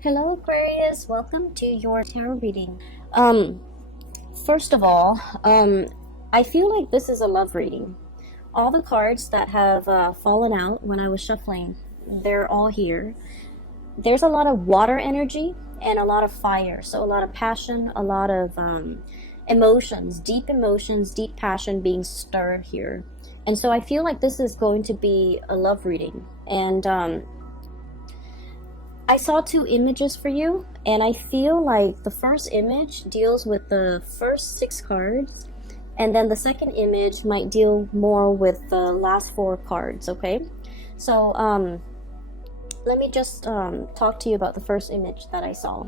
Hello Aquarius, welcome to your tarot reading. Um, First of all, I feel like this is a love reading. All the cards that have fallen out when I was shuffling, they're all here. There's a lot of water energy and a lot of fire, so a lot of passion, a lot of emotions, deep passion being stirred here. And so I feel like this is going to be a love reading. And I saw two images for you, and I feel like the first image deals with the first six cards, and then the second image might deal more with the last four cards, okay? So, let me just talk to you about the first image that I saw.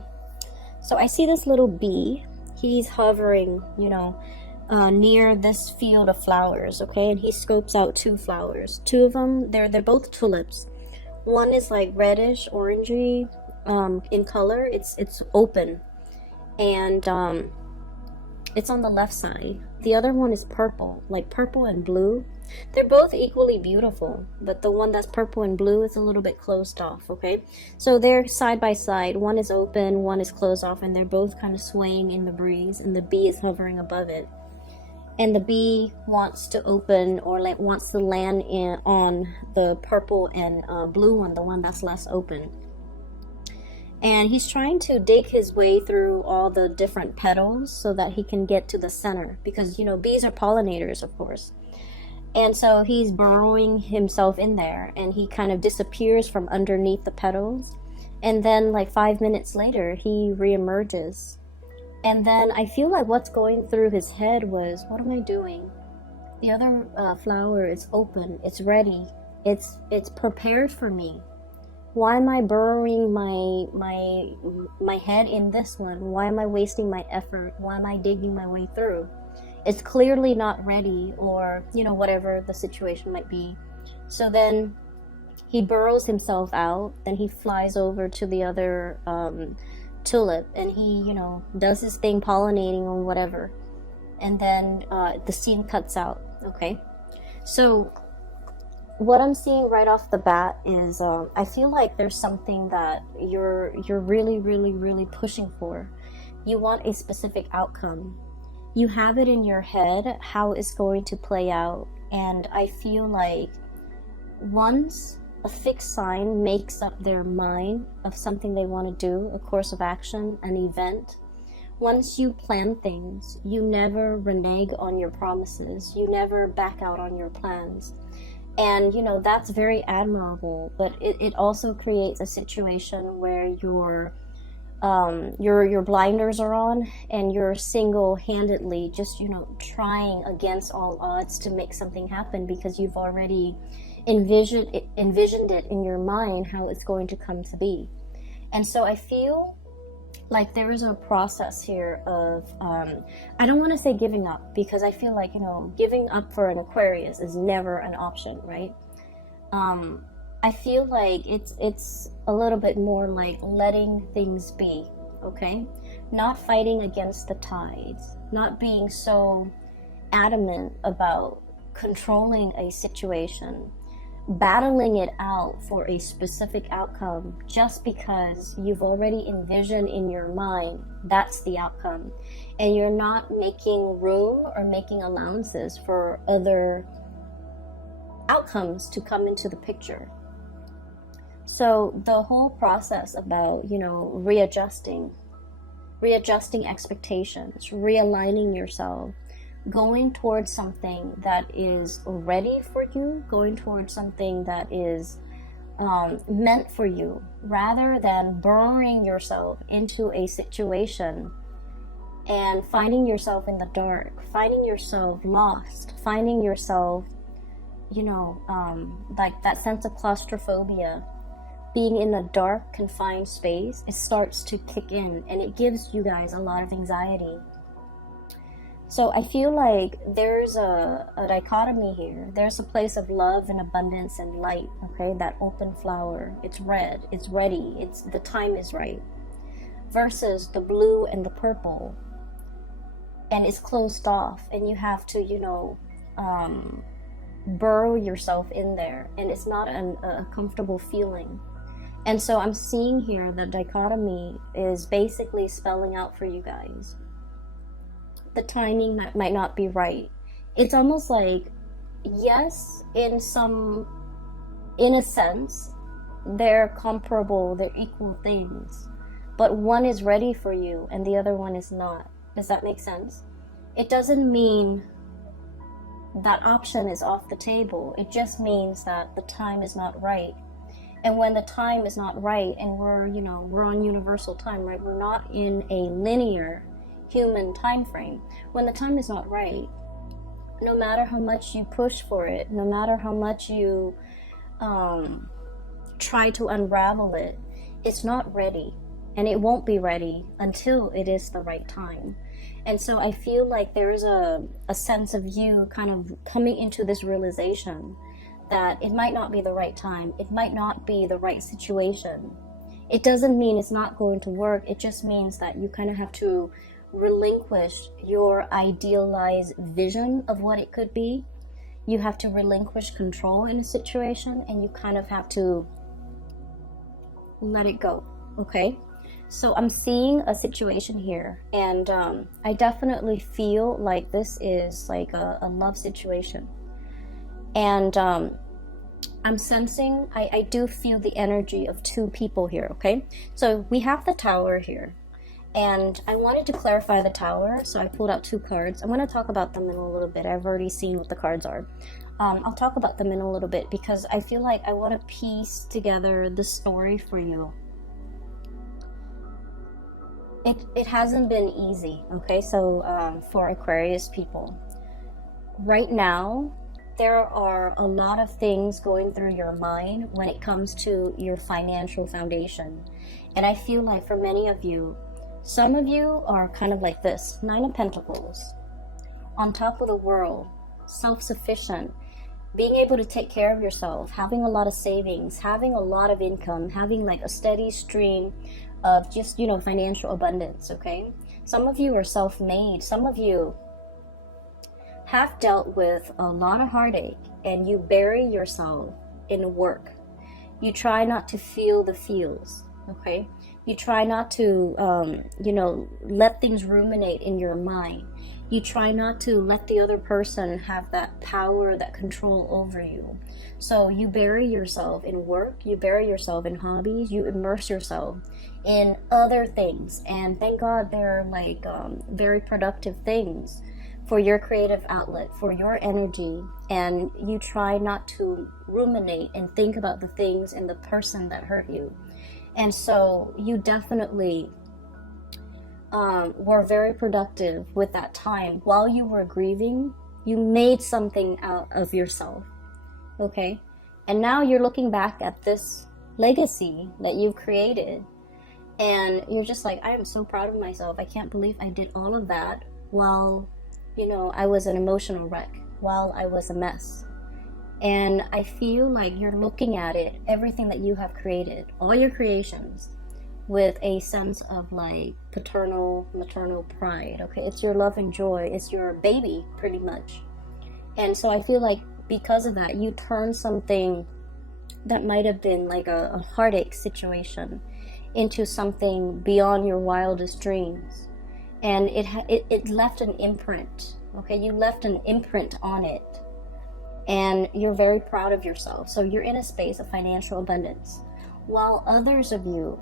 So I see this little bee. He's hovering, near this field of flowers, okay? And he scopes out two flowers. Two of them, they're both tulips. One is like reddish, orangey in color. It's open, and it's on the left side. The other one is purple, like purple and blue. They're both equally beautiful, but the one that's purple and blue is a little bit closed off, okay? So they're side by side. One is open, one is closed off, and they're both kind of swaying in the breeze, and the bee is hovering above it. And the bee wants to open or wants to land on the purple and blue one, the one that's less open. And he's trying to dig his way through all the different petals so that he can get to the center, because bees are pollinators, of course. And so he's burrowing himself in there, and he kind of disappears from underneath the petals, and then like 5 minutes later he reemerges. And then I feel like what's going through his head was, what am I doing? The other flower is open. It's ready. It's prepared for me. Why am I burrowing my head in this one? Why am I wasting my effort? Why am I digging my way through? It's clearly not ready, or whatever the situation might be. So then he burrows himself out. Then he flies over to the other tulip, and he does his thing pollinating or whatever, and then the scene cuts out. Okay, so what I'm seeing right off the bat is I feel like there's something that you're really pushing for. You want a specific outcome. You have it in your head how it's going to play out, and I feel like once a fixed sign makes up their mind of something they want to do, a course of action, an event, once you plan things, you never renege on your promises. You never back out on your plans. And, that's very admirable, but it also creates a situation where your blinders are on, and you're single-handedly just, trying against all odds to make something happen, because you've already envisioned it in your mind how it's going to come to be. And so I feel like there is a process here of I don't want to say giving up, because I feel like giving up for an Aquarius is never an option, right? I feel like it's a little bit more like letting things be, okay? Not fighting against the tides, not being so adamant about controlling a situation, battling it out for a specific outcome just because you've already envisioned in your mind that's the outcome, and you're not making room or making allowances for other outcomes to come into the picture. So the whole process about readjusting expectations, realigning yourself, going towards something that is ready for you, going towards something that is meant for you, rather than burrowing yourself into a situation and finding yourself in the dark, finding yourself lost, finding yourself, like that sense of claustrophobia. Being in a dark, confined space, it starts to kick in, and it gives you guys a lot of anxiety. So I feel like there's a dichotomy here. There's a place of love and abundance and light, okay? That open flower, it's red, it's ready, the time is right. Versus the blue and the purple, and it's closed off, and you have to, burrow yourself in there, and it's not a comfortable feeling. And so I'm seeing here the dichotomy is basically spelling out for you guys the timing that might not be right. It's almost like, yes, in a sense, they're comparable, they're equal things, but one is ready for you and the other one is not. Does that make sense? It doesn't mean that option is off the table. It just means that the time is not right. And when the time is not right, and we're on universal time, right? We're not in a linear human time frame. When the time is not right, no matter how much you push for it, no matter how much you try to unravel it, it's not ready, and it won't be ready until it is the right time. And so I feel like there's a sense of you kind of coming into this realization that it might not be the right time, it might not be the right situation. It doesn't mean it's not going to work, it just means that you kind of have to relinquish your idealized vision of what it could be. You have to relinquish control in a situation, and you kind of have to let it go, okay? So I'm seeing a situation here, and I definitely feel like this is like a love situation. And I'm sensing, I do feel the energy of two people here, okay? So we have the Tower here. And I wanted to clarify the Tower, so I pulled out two cards. I'm going to talk about them in a little bit. I've already seen what the cards are. I'll talk about them in a little bit because I feel like I want to piece together the story for you. It hasn't been easy, okay? So for Aquarius people, right now, there are a lot of things going through your mind when it comes to your financial foundation. And I feel like for many of you, some of you are kind of like this, Nine of Pentacles, on top of the world, self-sufficient, being able to take care of yourself, having a lot of savings, having a lot of income, having like a steady stream of just, financial abundance, okay? Some of you are self-made. Some of you have dealt with a lot of heartache and you bury yourself in work. You try not to feel the feels, okay? You try not to, let things ruminate in your mind. You try not to let the other person have that power, that control over you. So you bury yourself in work, you bury yourself in hobbies, you immerse yourself in other things. And thank God they're like very productive things for your creative outlet, for your energy. And you try not to ruminate and think about the things and the person that hurt you. And so you definitely were very productive with that time. While you were grieving, you made something out of yourself, okay? And now you're looking back at this legacy that you've created, and you're just like, I am so proud of myself. I can't believe I did all of that while, I was an emotional wreck, while I was a mess. And I feel like you're looking at it, everything that you have created, all your creations, with a sense of like paternal, maternal pride, okay? It's your love and joy. It's your baby, pretty much. And so I feel like because of that, you turn something that might have been like a heartache situation into something beyond your wildest dreams. And it left an imprint, okay? You left an imprint on it. And you're very proud of yourself. So you're in a space of financial abundance. While others of you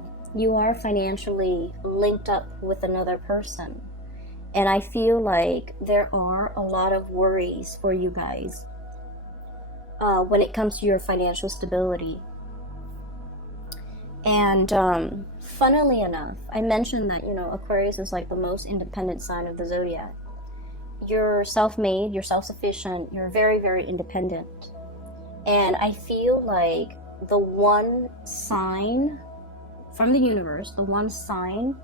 are financially linked up with another person. And I feel like there are a lot of worries for you guys when it comes to your financial stability. And funnily enough, I mentioned that, Aquarius is like the most independent sign of the zodiac. You're self-made, you're self-sufficient, you're very, very independent. And I feel like the one sign from the universe, the one sign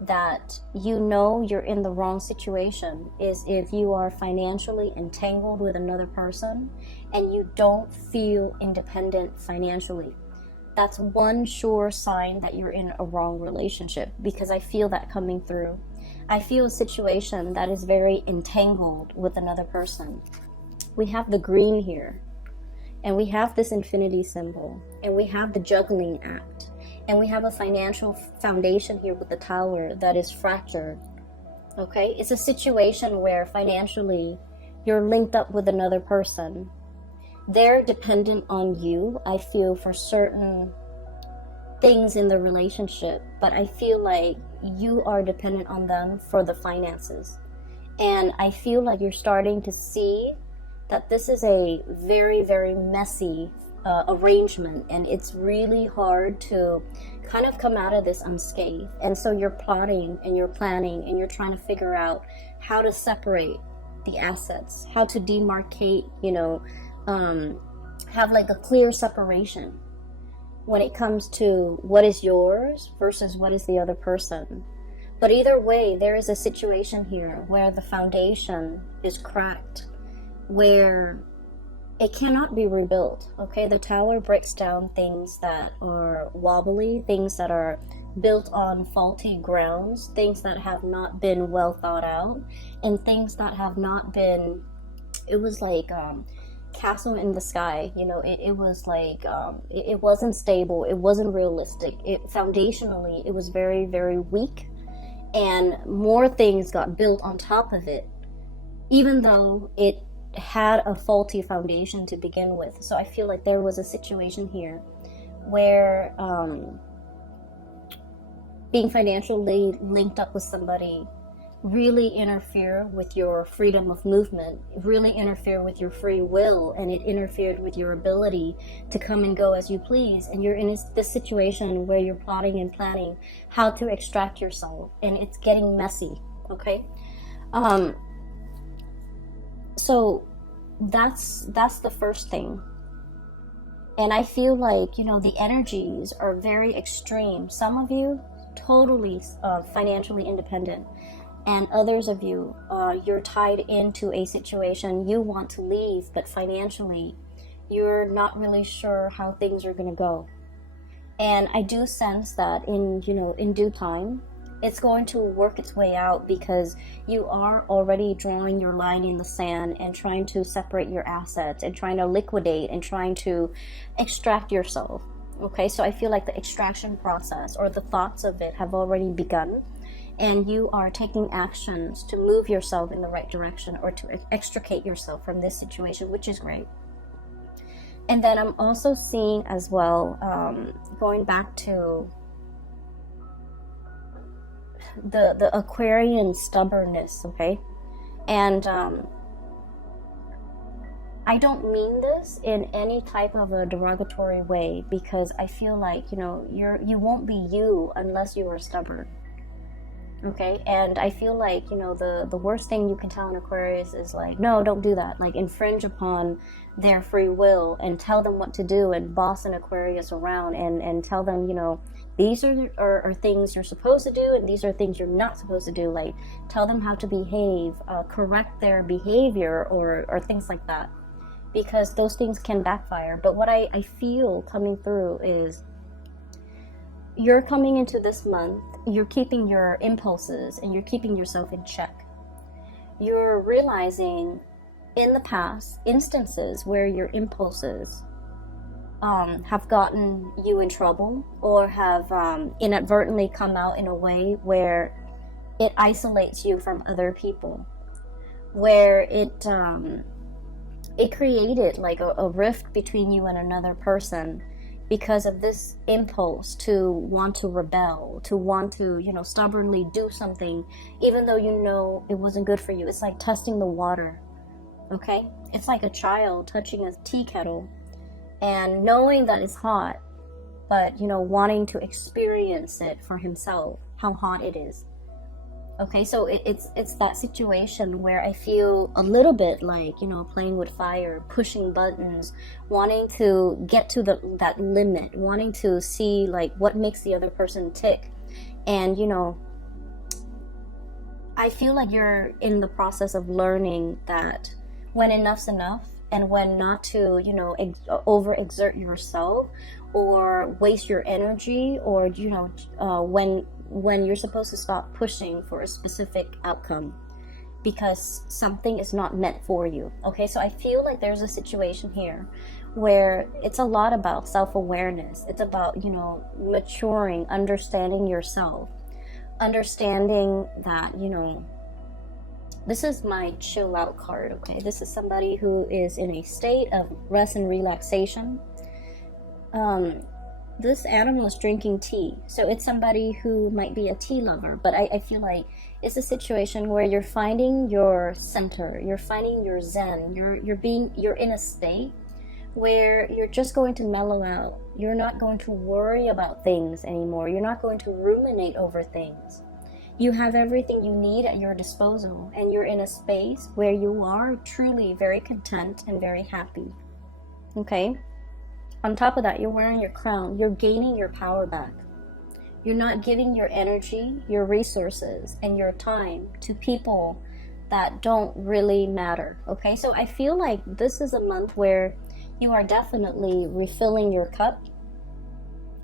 that you're in the wrong situation is if you are financially entangled with another person and you don't feel independent financially. That's one sure sign that you're in a wrong relationship, because I feel that coming through. I feel a situation that is very entangled with another person. We have the green here. and we have this infinity symbol, and we have the juggling act, and we have a financial foundation here with the Tower that is fractured. Okay, it's a situation where financially you're linked up with another person. They're dependent on you, I feel, for certain things in the relationship, but I feel like you are dependent on them for the finances. And I feel like you're starting to see that this is a very, very messy arrangement, and it's really hard to kind of come out of this unscathed. And so you're plotting and you're planning and you're trying to figure out how to separate the assets, how to demarcate, have like a clear separation when it comes to what is yours versus what is the other person. But either way, there is a situation here where the foundation is cracked, where it cannot be rebuilt. Okay, the Tower breaks down things that are wobbly, things that are built on faulty grounds, things that have not been well thought out, and things that have not been, it was like castle in the sky, it was like it wasn't stable, it wasn't realistic, foundationally it was very, very weak, and more things got built on top of it, even though it had a faulty foundation to begin with. So I feel like there was a situation here where being financially linked up with somebody really interfere with your freedom of movement, really interfere with your free will, and it interfered with your ability to come and go as you please. And you're in this situation where you're plotting and planning how to extract yourself, and it's getting messy. Okay, so that's the first thing. And I feel like, the energies are very extreme. Some of you totally financially independent, and others of you, you're tied into a situation. You want to leave, but financially you're not really sure how things are going to go. And I do sense that in due time it's going to work its way out, because you are already drawing your line in the sand and trying to separate your assets and trying to liquidate and trying to extract yourself. Okay, so I feel like the extraction process, or the thoughts of it, have already begun, and you are taking actions to move yourself in the right direction, or to extricate yourself from this situation, which is great. And then I'm also seeing as well, going back to the Aquarian stubbornness, okay? And I don't mean this in any type of a derogatory way, because I feel like, you won't be you unless you are stubborn. Okay, and I feel like, the worst thing you can tell an Aquarius is like, no, don't do that. Like, infringe upon their free will and tell them what to do, and boss an Aquarius around and tell them, these are things you're supposed to do, and these are things you're not supposed to do. Like, tell them how to behave, correct their behavior, or things like that, because those things can backfire. But what I feel coming through is, you're coming into this month, you're keeping your impulses and you're keeping yourself in check. You're realizing in the past instances where your impulses have gotten you in trouble, or have inadvertently come out in a way where it isolates you from other people, where it created like a rift between you and another person, because of this impulse to want to rebel, to want to, stubbornly do something, even though it wasn't good for you. It's like testing the water, okay? It's like a child touching a tea kettle and knowing that it's hot, but, wanting to experience it for himself, how hot it is. Okay, so it's that situation where I feel a little bit like, playing with fire, pushing buttons, wanting to get to that limit, wanting to see like what makes the other person tick. And, I feel like you're in the process of learning that when enough's enough, and when not to, overexert yourself or waste your energy, or, when you're supposed to stop pushing for a specific outcome because something is not meant for you. Okay, so I feel like there's a situation here where it's a lot about self-awareness. It's about, you know, maturing, understanding yourself, understanding that, you know, this is my chill out card, okay? This is somebody who is in a state of rest and relaxation. This animal is drinking tea, so it's somebody who might be a tea lover, but I feel like it's a situation where you're finding your center, you're finding your zen, you're in a state where you're just going to mellow out. You're not going to worry about things anymore. You're not going to ruminate over things. You have everything you need at your disposal, and you're in a space where you are truly very content and very happy. Okay? On top of that, you're wearing your crown. You're gaining your power back. You're not giving your energy, your resources, and your time to people that don't really matter. Okay? So I feel like this is a month where you are definitely refilling your cup.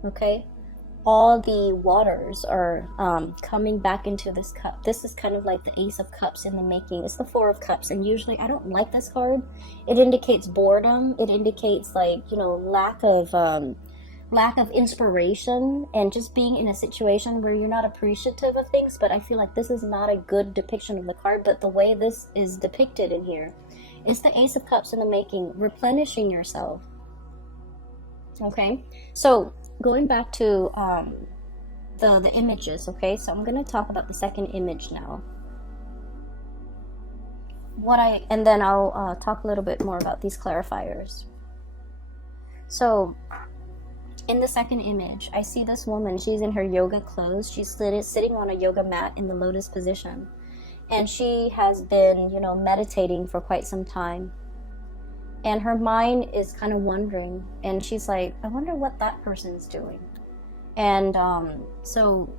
Okay? All the waters are coming back into this cup. This is kind of like the Ace of Cups in the making. It's the Four of Cups, and usually I don't like this card. It indicates boredom. It indicates, like, you know, lack of inspiration, and just being in a situation where you're not appreciative of things. But I feel like this is not a good depiction of the card, but the way this is depicted in here, it's the Ace of Cups in the making, replenishing yourself. Okay, so going back to the images, okay, so I'm going to talk about the second image now. And then I'll talk a little bit more about these clarifiers. So in the second image, I see this woman. She's in her yoga clothes. She's sitting on a yoga mat in the lotus position, and she has been, you know, meditating for quite some time. And her mind is kind of wondering, and she's like, I wonder what that person's doing. And so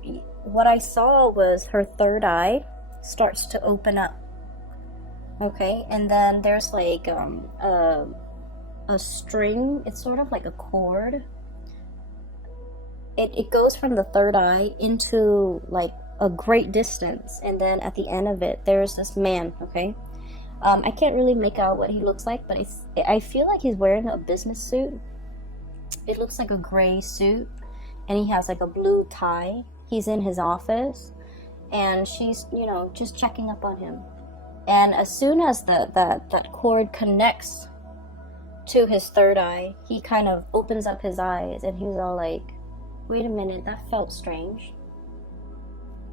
what I saw was her third eye starts to open up. Okay, and then there's like a string. It's sort of like a cord. It goes from the third eye into like a great distance, and then at the end of it, there's this man. Okay. I can't really make out what he looks like, but I feel like he's wearing a business suit. It looks like a gray suit, and he has like a blue tie. He's in his office, and she's, you know, just checking up on him. And as soon as that cord connects to his third eye, he kind of opens up his eyes, and he's all like, wait a minute, that felt strange.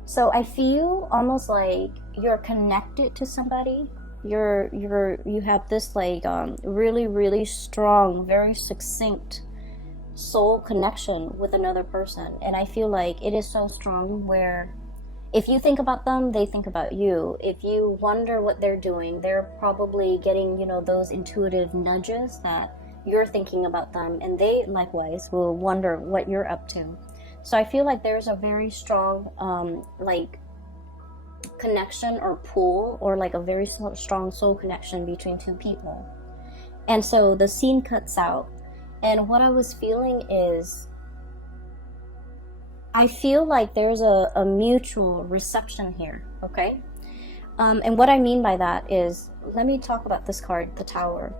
So I feel almost like you're connected to somebody. You have this like really, really strong, very succinct soul connection with another person. And I feel like it is so strong where if you think about them, they think about you. If you wonder what they're doing, they're probably getting, you know, those intuitive nudges that you're thinking about them, and they likewise will wonder what you're up to. So I feel like there's a very strong like connection or pull, or like a very strong soul connection between two people. And so the scene cuts out, and what I was feeling is I feel like there's a mutual reception here. Okay, and what I mean by that is, let me talk about this card, the Tower.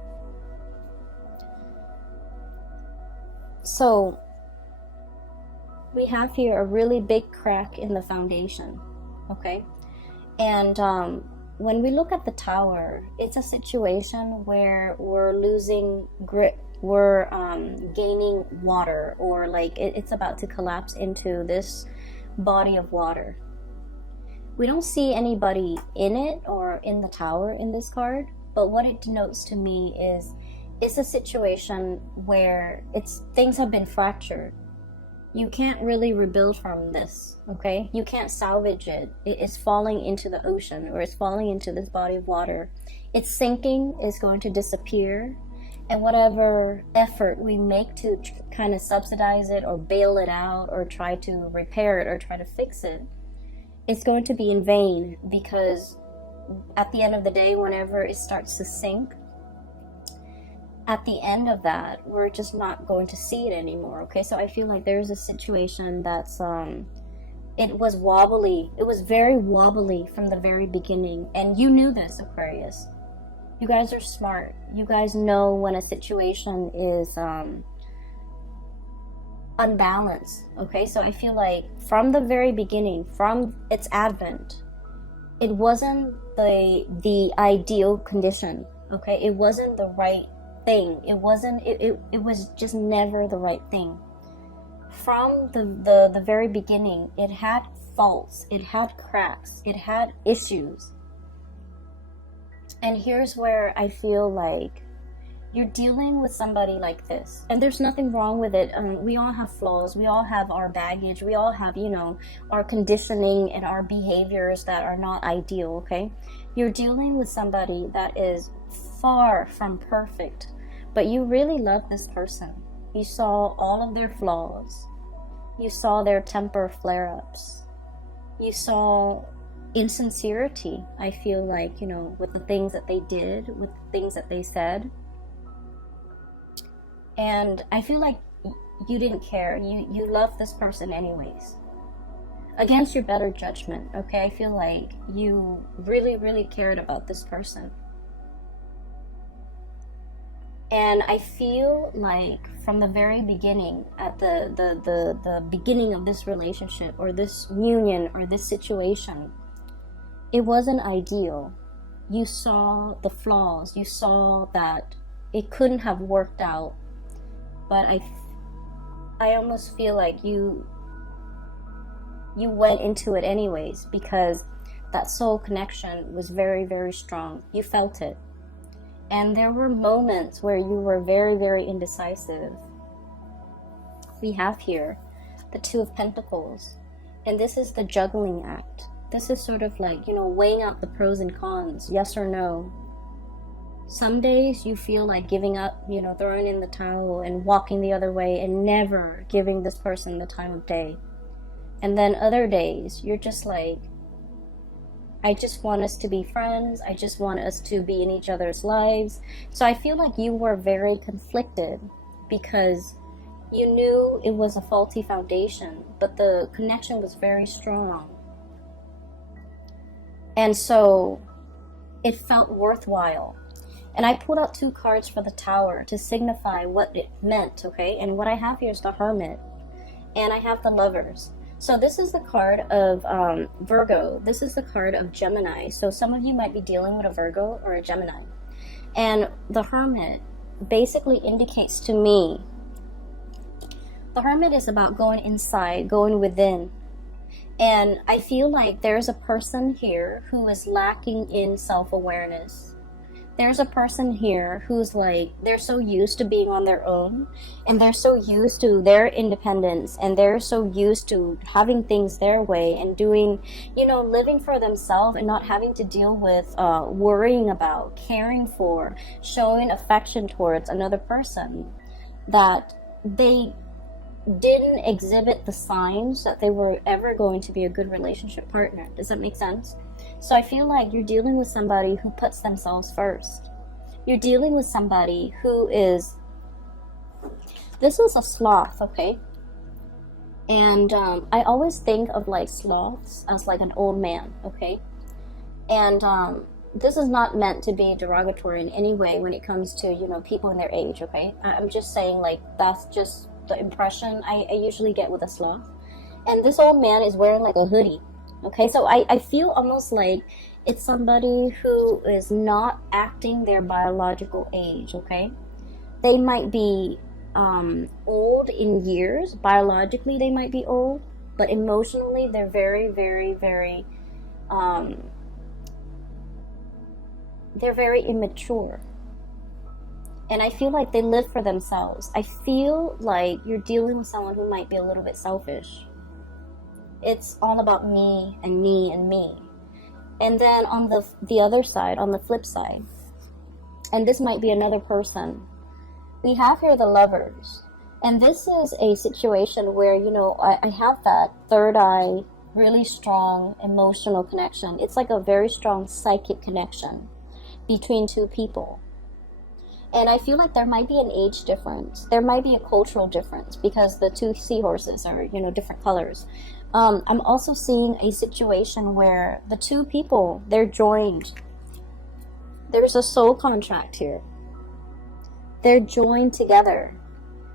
So we have here a really big crack in the foundation. Okay. And when we look at the Tower, it's a situation where we're losing grip, we're gaining water, or like it's about to collapse into this body of water. We don't see anybody in it or in the Tower in this card, but what it denotes to me is it's a situation where things have been fractured. You can't really rebuild from this, okay? You can't salvage it. It's falling into the ocean, or it's falling into this body of water. It's sinking, it's going to disappear, and whatever effort we make to kind of subsidize it or bail it out or try to repair it or try to fix it, it's going to be in vain, because at the end of the day, whenever it starts to sink, at the end of that, we're just not going to see it anymore. Okay, so I feel like there's a situation that's it was wobbly. It was very wobbly from the very beginning, and you knew this, Aquarius. You guys are smart. You guys know when a situation is unbalanced. Okay, so I feel like from the very beginning, from its advent, it wasn't the ideal condition. Okay, it wasn't the right thing. It was just never the right thing. From the very beginning, it had faults, it had cracks, it had issues. And here's where I feel like you're dealing with somebody like this, and there's nothing wrong with it. We all have flaws, we all have our baggage, we all have, our conditioning and our behaviors that are not ideal. Okay, you're dealing with somebody that is far from perfect, but you really love this person. You saw all of their flaws, you saw their temper flare-ups, you saw insincerity, I feel like, with the things that they did, with the things that they said. And I feel like you didn't care. You loved this person anyways, against your better judgment. Okay, I feel like you really, really cared about this person. And I feel like from the very beginning, at the beginning of this relationship or this union or this situation, it wasn't ideal. You saw the flaws. You saw that it couldn't have worked out. But I almost feel like you went into it anyways, because that soul connection was very, very strong. You felt it. And there were moments where you were very, very indecisive. We have here the Two of Pentacles. And this is the juggling act. This is sort of like, weighing out the pros and cons, yes or no. Some days you feel like giving up, throwing in the towel and walking the other way and never giving this person the time of day. And then other days you're just like, I just want us to be friends. I just want us to be in each other's lives. So I feel like you were very conflicted because you knew it was a faulty foundation, but the connection was very strong. And so it felt worthwhile. And I pulled out 2 cards for the Tower to signify what it meant, okay? And what I have here is the Hermit. And I have the Lovers. So this is the card of Virgo. This is the card of Gemini. So some of you might be dealing with a Virgo or a Gemini. And the Hermit basically indicates to me, the Hermit is about going inside, going within. And I feel like there's a person here who is lacking in self-awareness. There's a person here who's like, they're so used to being on their own, and they're so used to their independence, and they're so used to having things their way and doing, living for themselves and not having to deal with worrying about, caring for, showing affection towards another person, that they didn't exhibit the signs that they were ever going to be a good relationship partner. Does that make sense? So I feel like you're dealing with somebody who puts themselves first. You're dealing with somebody who is, this is a sloth, okay? And I always think of like sloths as like an old man, okay? And this is not meant to be derogatory in any way when it comes to, people in their age, okay? I'm just saying, like, that's just the impression I usually get with a sloth. And this old man is wearing like a hoodie. Okay, so I feel almost like it's somebody who is not acting their biological age, okay? They might be old in years. Biologically, they might be old, but emotionally, they're very, very, very, they're very immature. And I feel like they live for themselves. I feel like you're dealing with someone who might be a little bit selfish. It's all about me and me and me. And then on the other side, on the flip side, and this might be another person, we have here the Lovers. And this is a situation where, I have that third eye, really strong emotional connection. It's like a very strong psychic connection between two people. And I feel like there might be an age difference. There might be a cultural difference because the 2 seahorses are, different colors. I'm also seeing a situation where the 2 people, they're joined. There's a soul contract here. They're joined together.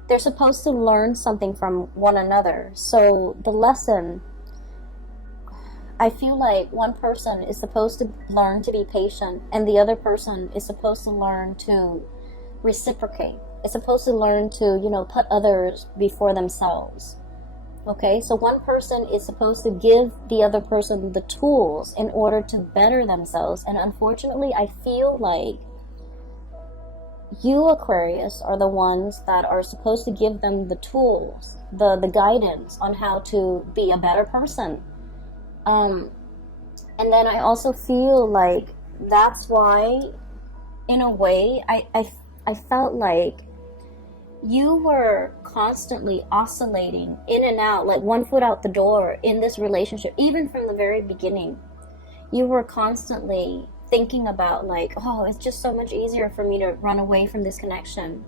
They're supposed to learn something from one another. So the lesson, I feel like one person is supposed to learn to be patient, and the other person is supposed to learn to reciprocate. It's supposed to learn to, put others before themselves. Okay, so one person is supposed to give the other person the tools in order to better themselves. And unfortunately, I feel like you, Aquarius, are the ones that are supposed to give them the tools, the guidance on how to be a better person. And then I also feel like that's why, in a way, I felt like you were constantly oscillating in and out, like one foot out the door in this relationship. Even from the very beginning, you were constantly thinking about like, oh, it's just so much easier for me to run away from this connection.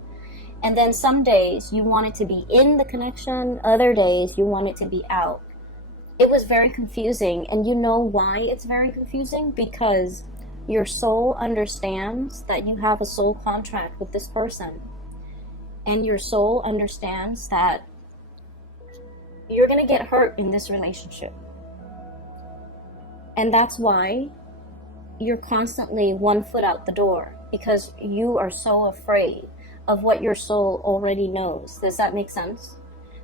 And then some days you wanted to be in the connection, other days you wanted to be out. It was very confusing. And you know why it's very confusing? Because your soul understands that you have a soul contract with this person. And your soul understands that you're going to get hurt in this relationship. And that's why you're constantly one foot out the door, because you are so afraid of what your soul already knows. Does that make sense?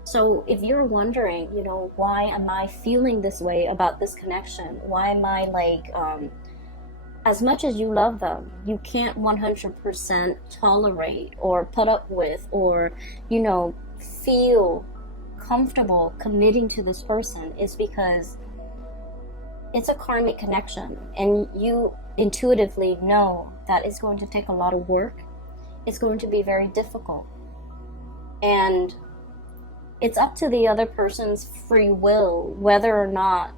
So if you're wondering, why am I feeling this way about this connection? Why am I like, as much as you love them, you can't 100% tolerate or put up with or, feel comfortable committing to this person, is because it's a karmic connection. And you intuitively know that it's going to take a lot of work. It's going to be very difficult. And it's up to the other person's free will whether or not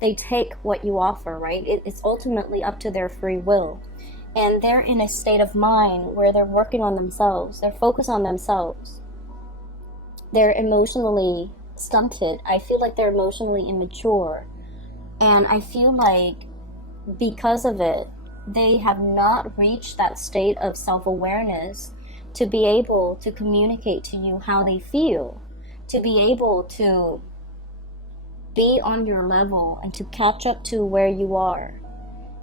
they take what you offer, right? It's ultimately up to their free will. And they're in a state of mind where they're working on themselves. They're focused on themselves. They're emotionally stunted. I feel like they're emotionally immature. And I feel like because of it, they have not reached that state of self-awareness to be able to communicate to you how they feel, to be able to be on your level and to catch up to where you are.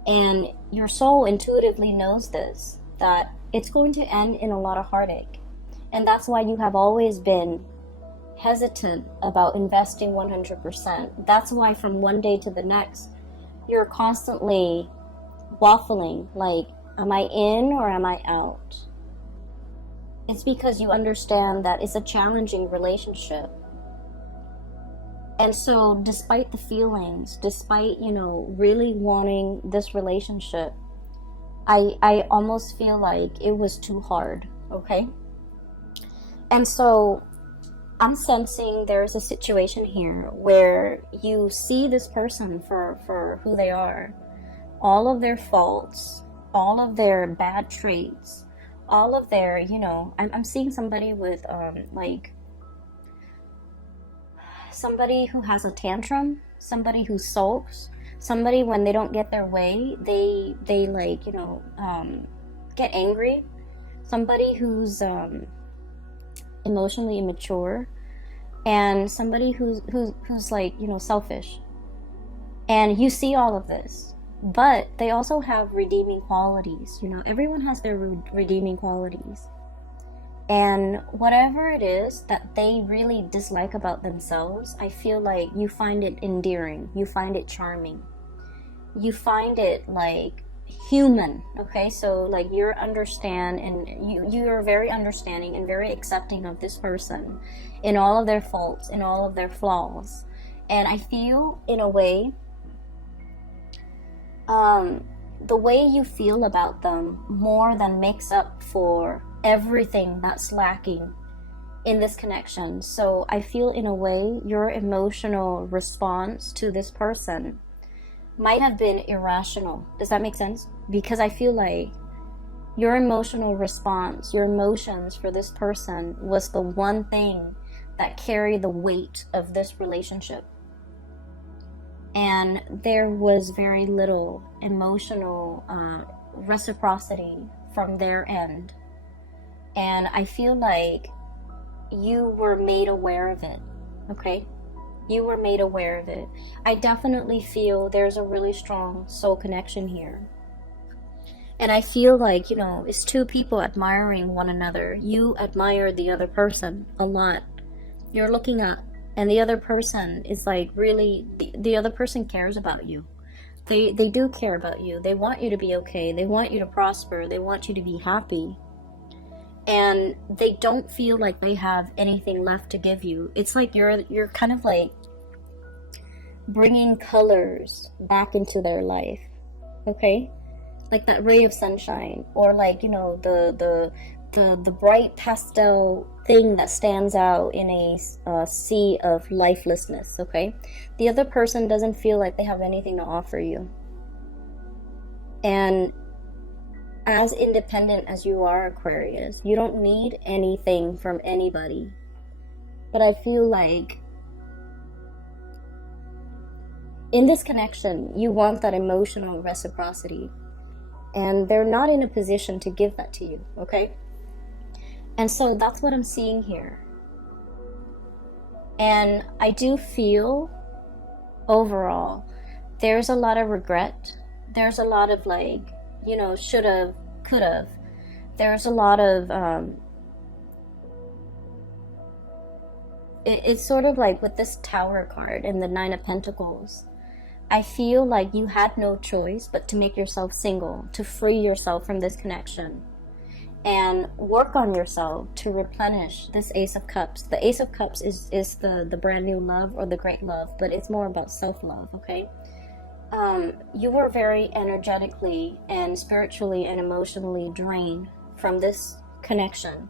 And your soul intuitively knows this, that it's going to end in a lot of heartache. And that's why you have always been hesitant about investing 100%. That's why from one day to the next, you're constantly waffling, like, am I in or am I out? It's because you understand that it's a challenging relationship. And so despite the feelings, despite, really wanting this relationship, I almost feel like it was too hard, okay? And so I'm sensing there's a situation here where you see this person for who they are. All of their faults, all of their bad traits, all of their, I'm seeing somebody with, somebody who has a tantrum, somebody who sulks, somebody when they don't get their way, they get angry, somebody who's emotionally immature, and somebody who's like, selfish. And you see all of this, but they also have redeeming qualities. Everyone has their redeeming qualities. And whatever it is that they really dislike about themselves, I feel like you find it endearing, you find it charming, you find it like human, okay? So like you're you're very understanding and very accepting of this person in all of their faults, in all of their flaws. And I feel, in a way, the way you feel about them more than makes up for everything that's lacking in this connection. So I feel, in a way, your emotional response to this person might have been irrational. Does that make sense? Because I feel like your emotional response, your emotions for this person was the one thing that carried the weight of this relationship. And there was very little emotional reciprocity from their end. And I feel like you were made aware of it, okay? You were made aware of it. I definitely feel there's a really strong soul connection here. And I feel like, it's two people admiring one another. You admire the other person a lot. You're looking up, and the other person is like really, the other person cares about you. They do care about you. They want you to be okay. They want you to prosper. They want you to be happy. And they don't feel like they have anything left to give you. It's like you're kind of like bringing colors back into their life, okay? Like that ray of sunshine, or like, the bright pastel thing that stands out in a sea of lifelessness, okay? The other person doesn't feel like they have anything to offer you. And as independent as you are, Aquarius, you don't need anything from anybody. But I feel like in this connection, you want that emotional reciprocity. And they're not in a position to give that to you, okay? And so that's what I'm seeing here. And I do feel, overall, there's a lot of regret. There's a lot of like, should've, could've. There's a lot of, it's sort of like with this Tower card and the Nine of Pentacles. I feel like you had no choice but to make yourself single, to free yourself from this connection, and work on yourself to replenish this Ace of Cups. The Ace of Cups is the brand new love or the great love, but it's more about self-love, okay? You were very energetically and spiritually and emotionally drained from this connection,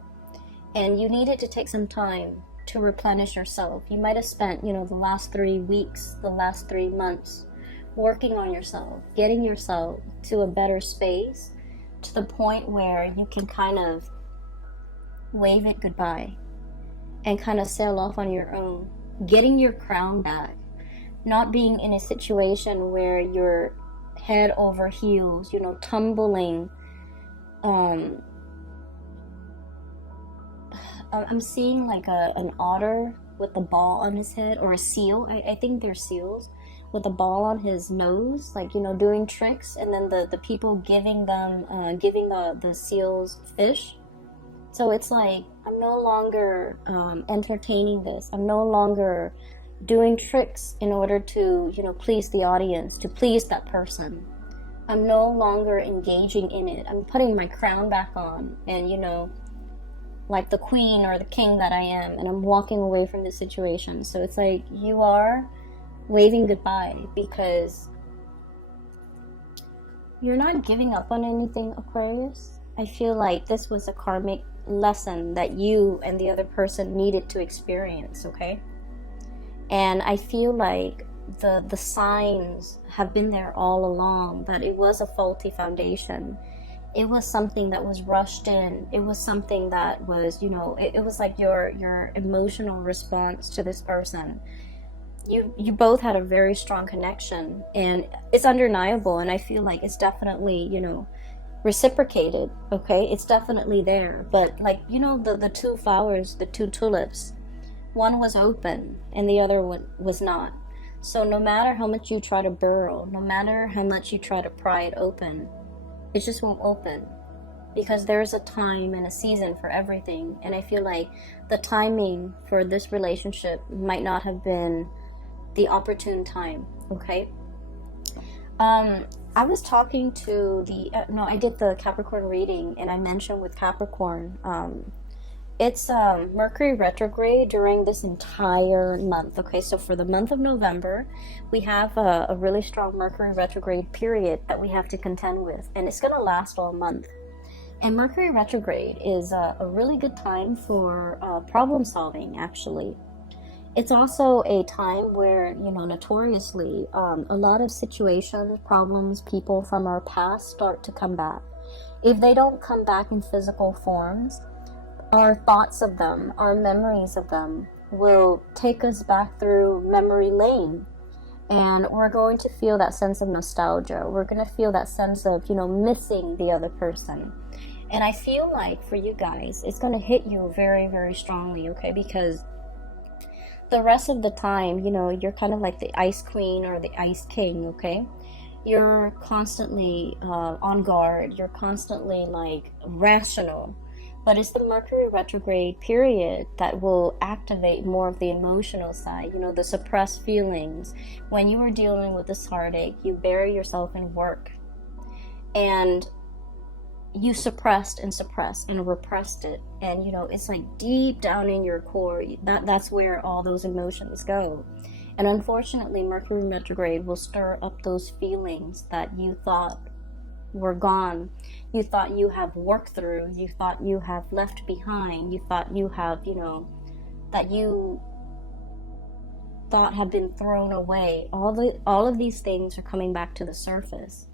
and you needed to take some time to replenish yourself. You might have spent, the last 3 weeks, the last 3 months working on yourself, getting yourself to a better space, to the point where you can kind of wave it goodbye and kind of sail off on your own, getting your crown back, not being in a situation where you're head over heels, tumbling. I'm seeing like an otter with a ball on his head, or a seal. I think they're seals, with a ball on his nose, like, doing tricks, and then the people giving the seals fish. So it's like, I'm no longer entertaining this. I'm no longer doing tricks in order to, please the audience, to please that person. I'm no longer engaging in it. I'm putting my crown back on, and, like the queen or the king that I am, and I'm walking away from this situation. So it's like, you are waving goodbye, because you're not giving up on anything, Aquarius. I feel like this was a karmic lesson that you and the other person needed to experience, okay? And I feel like the signs have been there all along, that it was a faulty foundation. It was something that was rushed in. It was something that was, it was like your emotional response to this person. You both had a very strong connection, and it's undeniable, and I feel like it's definitely, reciprocated, okay? It's definitely there. But like, the two flowers, the two tulips, one was open and the other one was not. So no matter how much you try to burrow, no matter how much you try to pry it open, it just won't open, because there's a time and a season for everything. And I feel like the timing for this relationship might not have been the opportune time, okay? I was talking to I did the Capricorn reading, and I mentioned with Capricorn, it's Mercury retrograde during this entire month, okay? So for the month of November, we have a really strong Mercury retrograde period that we have to contend with, and it's going to last all month. And Mercury retrograde is a really good time for problem solving, actually. It's also a time where, notoriously, a lot of situations, problems, people from our past start to come back. If they don't come back in physical forms, our thoughts of them, our memories of them will take us back through memory lane. And we're going to feel that sense of nostalgia. We're going to feel that sense of, you know, missing the other person. And I feel like for you guys, it's going to hit you very, very strongly, okay? Because the rest of the time, you know, you're kind of like the ice queen or the ice king, okay? You're constantly on guard. You're constantly like rational. But it's the Mercury retrograde period that will activate more of the emotional side, you know, the suppressed feelings. When you are dealing with this heartache, you bury yourself in work. And you suppressed and repressed it. And, you know, it's like deep down in your core, that's where all those emotions go. And unfortunately, Mercury retrograde will stir up those feelings that you thought were gone, you thought you have worked through, you thought you have left behind, you thought you have, you know, that you thought had been thrown away. All of these things are coming back to the surface.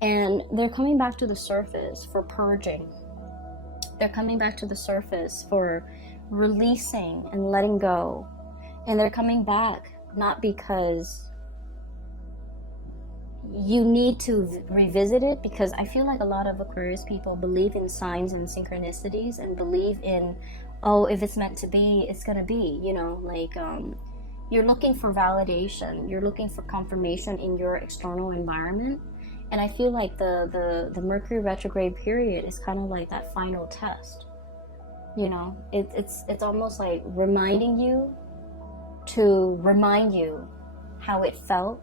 And they're coming back to the surface for purging. They're coming back to the surface for releasing and letting go. And they're coming back not because you need to revisit it, because I feel like a lot of Aquarius people believe in signs and synchronicities and believe in, oh, if it's meant to be, it's gonna be, you know, like you're looking for validation, you're looking for confirmation in your external environment. And I feel like the Mercury retrograde period is kind of like that final test, you know. It's almost like reminding you to remind you how it felt.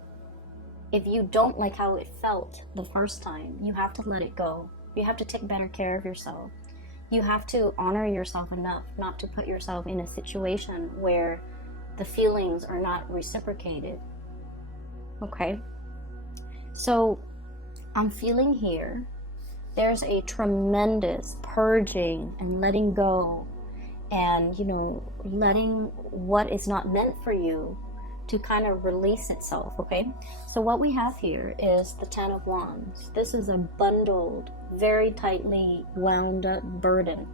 If you don't like how it felt the first time, you have to let it go. You have to take better care of yourself. You have to honor yourself enough not to put yourself in a situation where the feelings are not reciprocated. Okay? So I'm feeling here there's a tremendous purging and letting go, and, you know, letting what is not meant for you to kind of release itself, okay? So what we have here is the Ten of Wands. This is a bundled, very tightly wound up burden.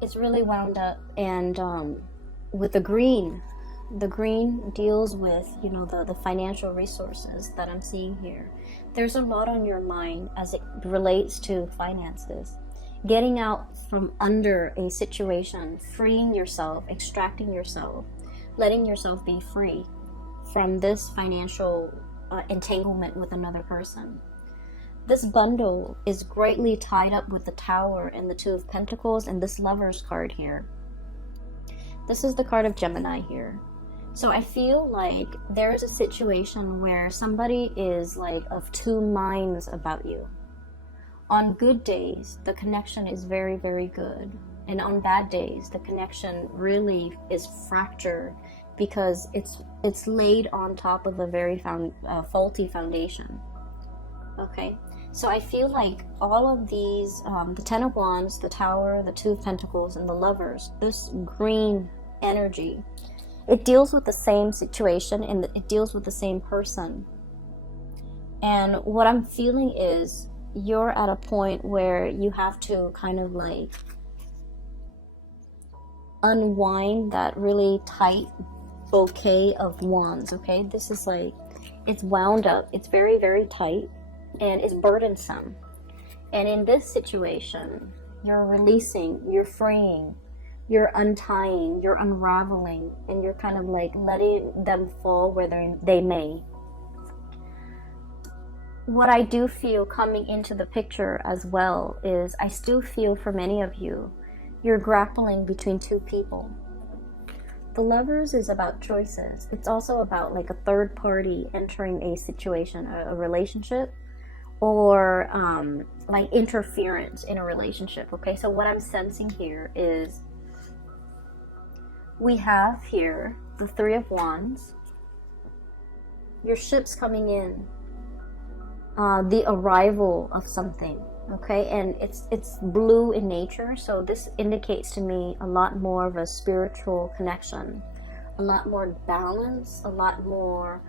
It's really wound up, and with the green deals with, you know, the financial resources that I'm seeing here. There's a lot on your mind as it relates to finances. Getting out from under a situation, freeing yourself, extracting yourself, letting yourself be free from this financial entanglement with another person. This bundle is greatly tied up with the Tower and the Two of Pentacles and this Lover's card here. This is the card of Gemini here. So I feel like there is a situation where somebody is like of two minds about you. On good days, the connection is very, very good. And on bad days, the connection really is fractured because it's laid on top of a very faulty foundation. Okay, so I feel like all of these, the Ten of Wands, the Tower, the Two of Pentacles, and the Lovers, this green energy, it deals with the same situation and it deals with the same person. And what I'm feeling is you're at a point where you have to kind of like unwind that really tight bouquet of wands, okay? This is like, it's wound up, it's very, very tight, and it's burdensome. And in this situation, you're releasing, you're freeing, you're untying, you're unraveling, and you're kind of like letting them fall where they may. What I do feel coming into the picture as well is I still feel for many of you, you're grappling between two people. The Lovers is about choices. It's also about like a third party entering a situation, a relationship, or like interference in a relationship, okay? So what I'm sensing here is we have here the Three of Wands, your ship's coming in, the arrival of something, okay? And it's blue in nature, so this indicates to me a lot more of a spiritual connection, a lot more balance, a lot more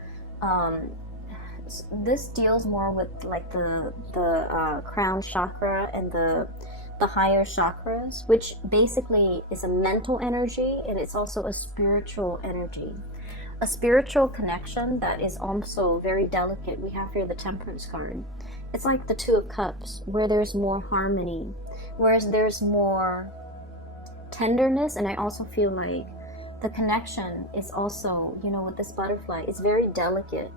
this deals more with like the crown chakra and the higher chakras, which basically is a mental energy, and it's also a spiritual energy. a spiritual connection that is also very delicate. We have here the Temperance card. It's like the Two of Cups, where there's more harmony, whereas there's more tenderness. And I also feel like the connection is also, you know, with this butterfly, it's very delicate.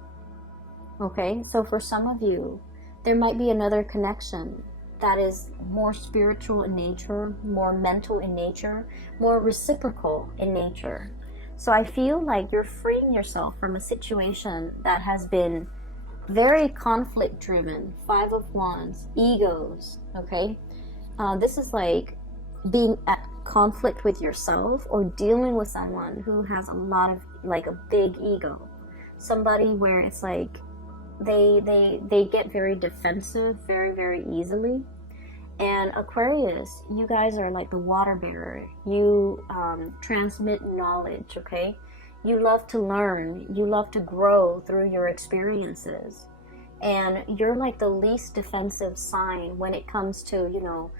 Okay, so for some of you, there might be another connection that is more spiritual in nature, more mental in nature, more reciprocal in nature. So I feel like you're freeing yourself from a situation that has been very conflict driven. Five of Wands, egos, okay? This is like being at conflict with yourself or dealing with someone who has a lot of, like, a big ego. Somebody where it's like they get very defensive very, very easily. And Aquarius, you guys are like the water bearer. You transmit knowledge, okay? You love to learn. You love to grow through your experiences. And you're like the least defensive sign when it comes to, you know,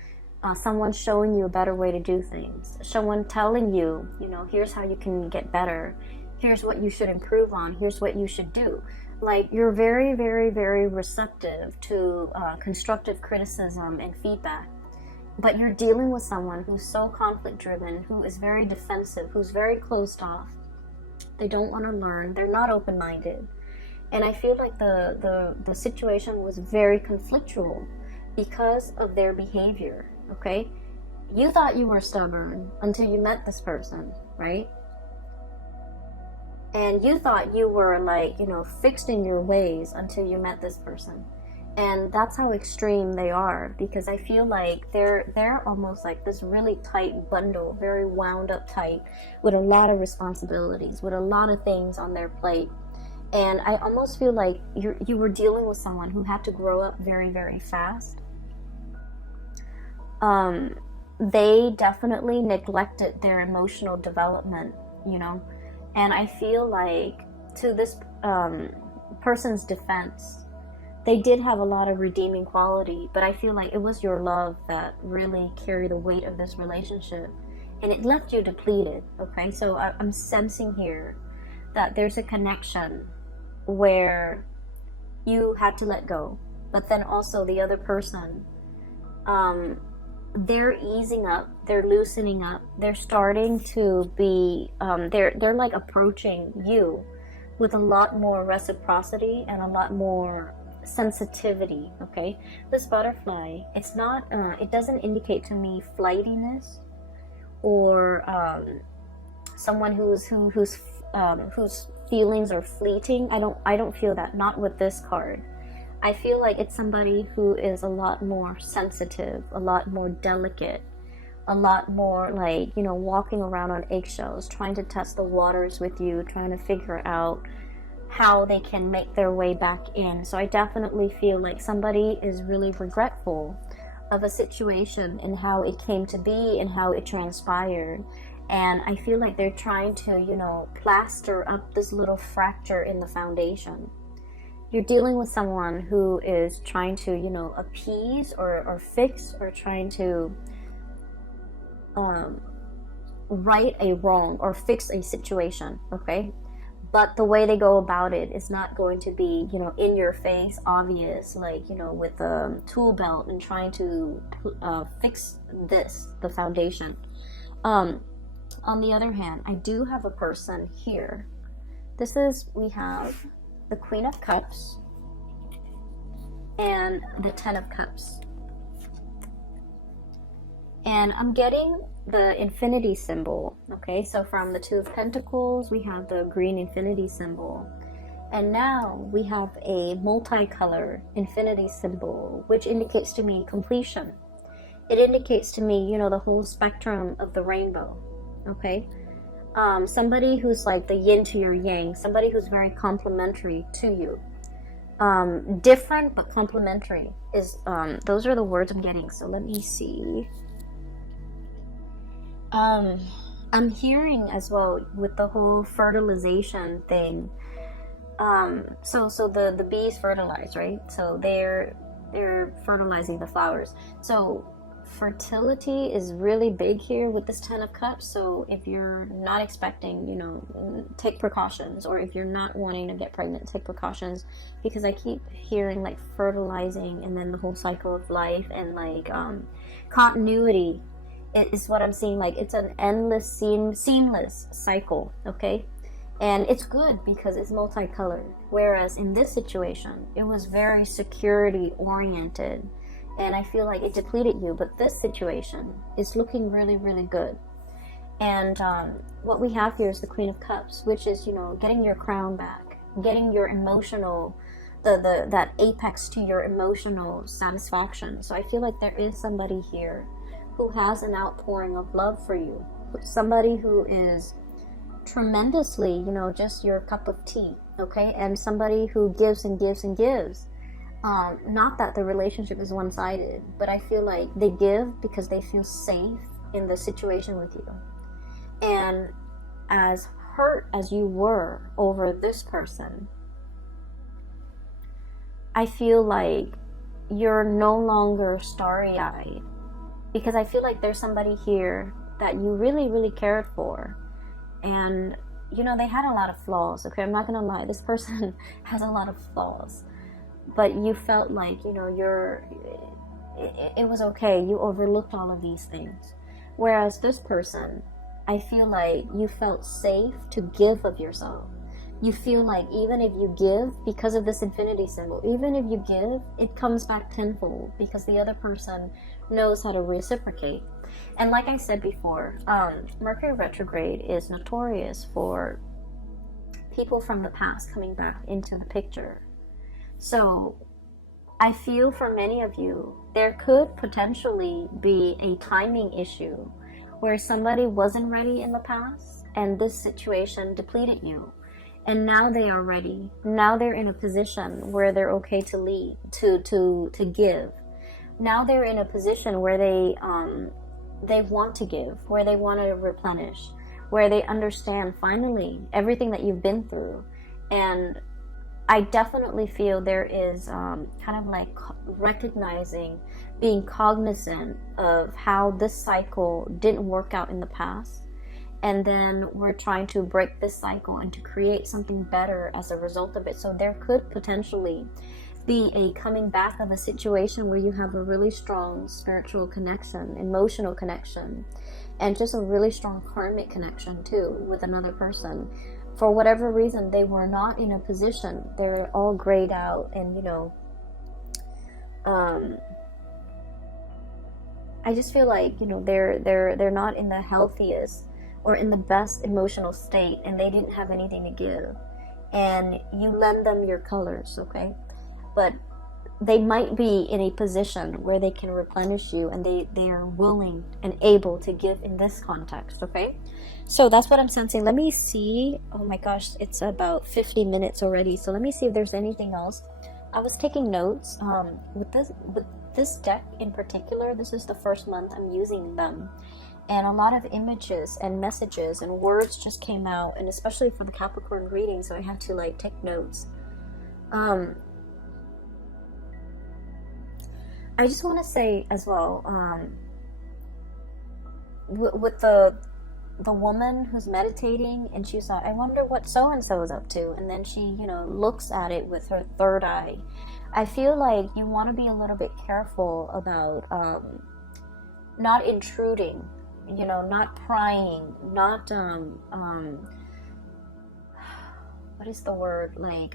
someone showing you a better way to do things. Someone telling you, you know, here's how you can get better. Here's what you should improve on. Here's what you should do. Like, you're very, very, very receptive to constructive criticism and feedback. But you're dealing with someone who's so conflict driven, who is very defensive, who's very closed off. They don't want to learn. They're not open-minded. And I feel like the situation was very conflictual because of their behavior, okay? You thought you were stubborn until you met this person, right? And you thought you were, like, you know, fixed in your ways until you met this person. And that's how extreme they are, because I feel like they're almost like this really tight bundle, very wound up tight, with a lot of responsibilities, with a lot of things on their plate. And I almost feel like you were dealing with someone who had to grow up very, very fast. They definitely neglected their emotional development, you know. And I feel like, to this person's defense, they did have a lot of redeeming quality, but I feel like it was your love that really carried the weight of this relationship, and it left you depleted, okay? So I'm sensing here that there's a connection where you had to let go, but then also the other person, they're easing up, they're loosening up, they're starting to be, they're like approaching you with a lot more reciprocity and a lot more sensitivity, okay? This butterfly, it's not, it doesn't indicate to me flightiness or someone whose feelings are fleeting. I don't feel that, not with this card. I feel like it's somebody who is a lot more sensitive, a lot more delicate, a lot more like, you know, walking around on eggshells, trying to test the waters with you, trying to figure out how they can make their way back in. So I definitely feel like somebody is really regretful of a situation and how it came to be and how it transpired. And I feel like they're trying to, you know, plaster up this little fracture in the foundation. You're dealing with someone who is trying to, you know, appease or fix or trying to right a wrong or fix a situation, okay? But the way they go about it is not going to be, you know, in your face, obvious, like, you know, with a tool belt and trying to fix the foundation. On the other hand, I do have a person here. We have the Queen of Cups and the Ten of Cups. And I'm getting the infinity symbol, okay? So from the Two of Pentacles, we have the green infinity symbol. And now we have a multicolored infinity symbol, which indicates to me completion. It indicates to me, you know, the whole spectrum of the rainbow, okay? Somebody who's like the yin to your yang, somebody who's very complementary to you. Different but complementary is, those are the words I'm getting. So let me see. I'm hearing as well with the whole fertilization thing. So the bees fertilize, right? So they're fertilizing the flowers. So fertility is really big here with this 10 of cups. So if you're not expecting, you know, take precautions, or if you're not wanting to get pregnant, take precautions, because I keep hearing like fertilizing and then the whole cycle of life and like continuity is what I'm seeing. Like it's an endless seamless cycle, okay? And it's good because it's multicolored, whereas in this situation it was very security oriented, and I feel like it depleted you. But this situation is looking really, really good. And what we have here is the Queen of Cups, which is, you know, getting your crown back, getting your emotional, that apex to your emotional satisfaction. So I feel like there is somebody here who has an outpouring of love for you, somebody who is tremendously, you know, just your cup of tea, okay? And somebody who gives and gives and gives. Not that the relationship is one-sided, but I feel like they give because they feel safe in the situation with you. And as hurt as you were over this person, I feel like you're no longer starry-eyed, because I feel like there's somebody here that you really, really cared for. And, you know, they had a lot of flaws, okay? I'm not gonna lie, this person has a lot of flaws. But you felt like, you know, it was okay. You overlooked all of these things. Whereas this person, I feel like you felt safe to give of yourself. You feel like even if you give, because of this infinity symbol, even if you give, it comes back tenfold, because the other person knows how to reciprocate. And like I said before, Mercury retrograde is notorious for people from the past coming back into the picture. So I feel for many of you, there could potentially be a timing issue where somebody wasn't ready in the past and this situation depleted you. And now they are ready. Now they're in a position where they're okay to lead, to give. Now they're in a position where they want to give, where they want to replenish, where they understand finally everything that you've been through. And I definitely feel there is kind of like recognizing, being cognizant of how this cycle didn't work out in the past. And then we're trying to break this cycle and to create something better as a result of it. So there could potentially be a coming back of a situation where you have a really strong spiritual connection, emotional connection, and just a really strong karmic connection too with another person. For whatever reason, they were not in a position. They're all grayed out, and you know, I just feel like, you know, they're not in the healthiest or in the best emotional state, and they didn't have anything to give. And you lend them your colors, okay? But they might be in a position where they can replenish you, and they are willing and able to give in this context, okay? So that's what I'm sensing. Let me see. Oh my gosh, it's about 50 minutes already. So let me see if there's anything else. I was taking notes. With this deck in particular, this is the first month I'm using them. And a lot of images and messages and words just came out, and especially for the Capricorn reading, so I had to like take notes. I just want to say as well, with the woman who's meditating, and she's like, I wonder what so-and-so is up to, and then she, you know, looks at it with her third eye. I feel like you want to be a little bit careful about not intruding, you know, not prying, not what is the word, like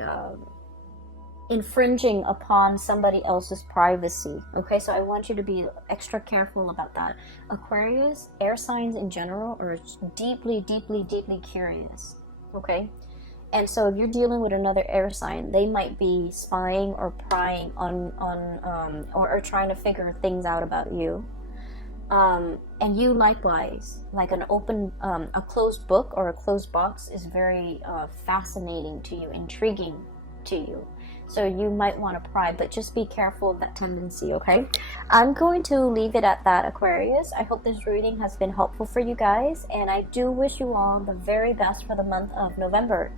infringing upon somebody else's privacy. Okay, so I want you to be extra careful about that. Aquarius, air signs in general, are deeply, deeply, deeply curious. Okay, and so if you're dealing with another air sign, they might be spying or prying on or trying to figure things out about you. And you likewise, like an open, a closed book or a closed box is very fascinating to you, intriguing to you. So you might want to pry, but just be careful of that tendency, okay? I'm going to leave it at that, Aquarius. I hope this reading has been helpful for you guys, and I do wish you all the very best for the month of November.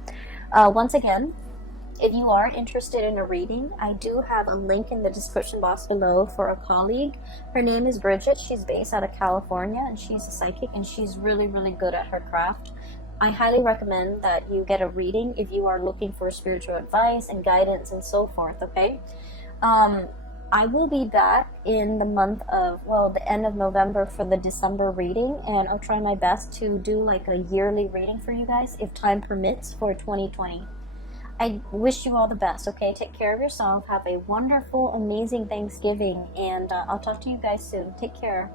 Once again, If you are interested in a reading, I do have a link in the description box below for a colleague. Her name is Bridget. She's based out of California, and she's a psychic, and she's really, really good at her craft. I highly recommend that you get a reading if you are looking for spiritual advice and guidance and so forth, okay? I will be back in the month of, well, the end of November for the December reading, and I'll try my best to do like a yearly reading for you guys if time permits for 2020. I wish you all the best, okay? Take care of yourself. Have a wonderful, amazing Thanksgiving, and I'll talk to you guys soon. Take care.